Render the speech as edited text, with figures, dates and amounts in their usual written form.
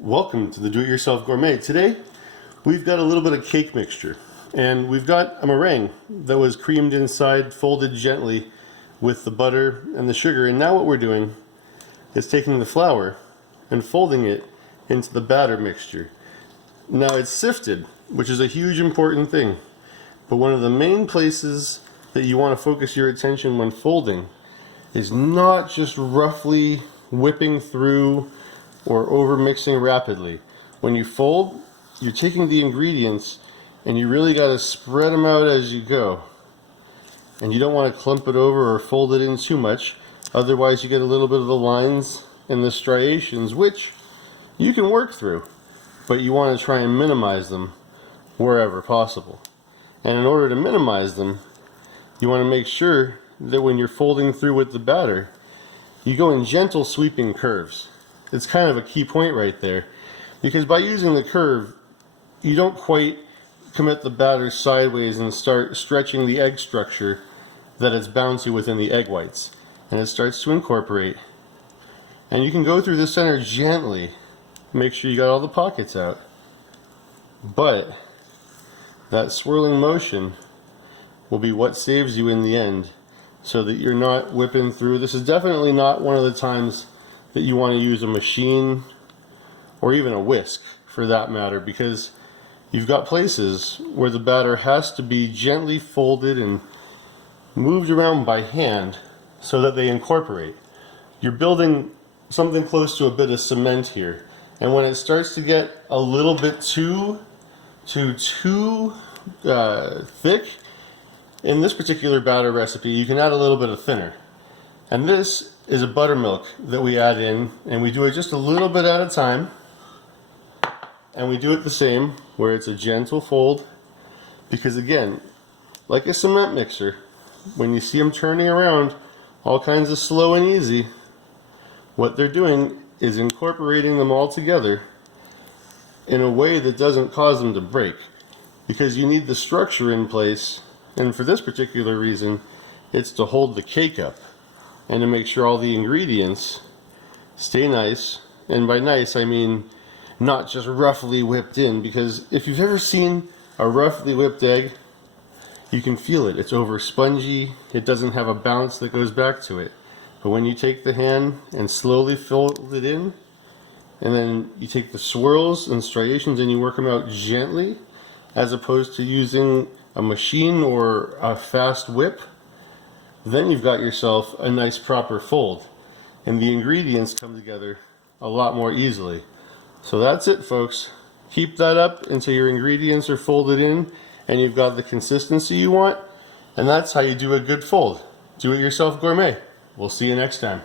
Welcome to the Do-It-Yourself Gourmet. Today we've got a little bit of cake mixture, and we've got a meringue that was creamed inside, folded gently with the butter and the sugar, and now what we're doing is taking the flour and folding it into the batter mixture. Now it's sifted, which is a huge important thing, but one of the main places that you want to focus your attention when folding is not just roughly whipping through or over mixing rapidly. When you fold, you're taking the ingredients and you really got to spread them out as you go. And you don't want to clump it over or fold it in too much, otherwise you get a little bit of the lines and the striations, which you can work through, but you want to try and minimize them wherever possible. And in order to minimize them, you want to make sure that when you're folding through with the batter, you go in gentle sweeping curves. It's kind of a key point right there, because by using the curve, you don't quite commit the batter sideways and start stretching the egg structure that it's bouncy within the egg whites, and it starts to incorporate. And you can go through the center gently, make sure you got all the pockets out, but that swirling motion will be what saves you in the end, so that you're not whipping through. This is definitely not one of the times that you want to use a machine or even a whisk for that matter, because you've got places where the batter has to be gently folded and moved around by hand so that they incorporate. You're building something close to a bit of cement here, and when it starts to get a little bit too thick, in this particular batter recipe you can add a little bit of thinner. And this is a buttermilk that we add in, and we do it just a little bit at a time, and we do it the same where it's a gentle fold, because again, like a cement mixer, when you see them turning around all kinds of slow and easy, what they're doing is incorporating them all together in a way that doesn't cause them to break, because you need the structure in place, and for this particular reason it's to hold the cake up and to make sure all the ingredients stay nice. And by nice I mean not just roughly whipped in, because if you've ever seen a roughly whipped egg, you can feel it. It's over spongy, it doesn't have a bounce that goes back to it. But when you take the hand and slowly fold it in, and then you take the swirls and striations and you work them out gently, as opposed to using a machine or a fast whip, then you've got yourself a nice proper fold, and the ingredients come together a lot more easily. So that's it, folks. Keep that up until your ingredients are folded in and you've got the consistency you want, and that's how you do a good fold. Do it yourself gourmet. We'll see you next time.